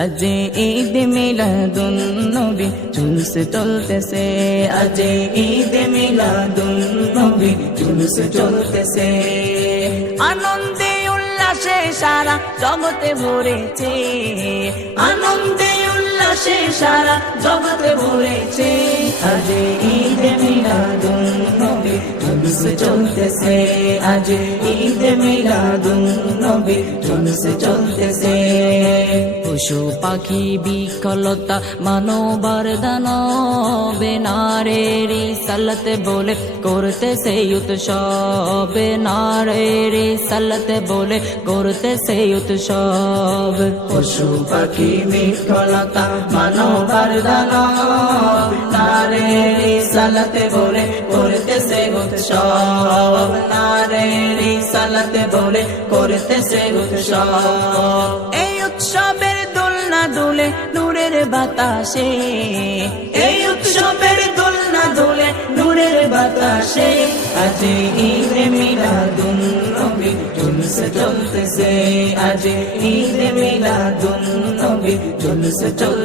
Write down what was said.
আজ ঈদ মিলাদুন নবী জুলুস চলতেছে, আজ ঈদ মিলাদুন নবী জুলুস চলতেছে। আনন্দে উল্লাসে সারা জগতে ভরেছে, আনন্দে উল্লাসে সারা জগতে ভরেছে। আজ ঈদ মিলাদুন নবী জুলুস চলতেছে, আজ ঈদ মিলাদুন নবী জুলুস চলতেছে। পশু পাখি বিকলতা মানবার দানবে নারীর রিসালাত বলে করতেছে উৎসব, নারীর রিসালাত বলে করতেছে উৎসব। পশু পাখি বিকলতা মানবার দানব নারীর রিসালাত বলে করতেছে উৎসব, নারীর রিসালাত বলে করতেছে উৎসব। এই উৎসবের দোলনা দুলে নূরের বাতাসে, এই উৎসবের দোলনা দুলে নূরের বাতাসে। আজ ঈদ মিলাদুন নবী জুলুস চলতেছে, আজ ঈদ মিলাদুন নবী জুলুস চলতেছে।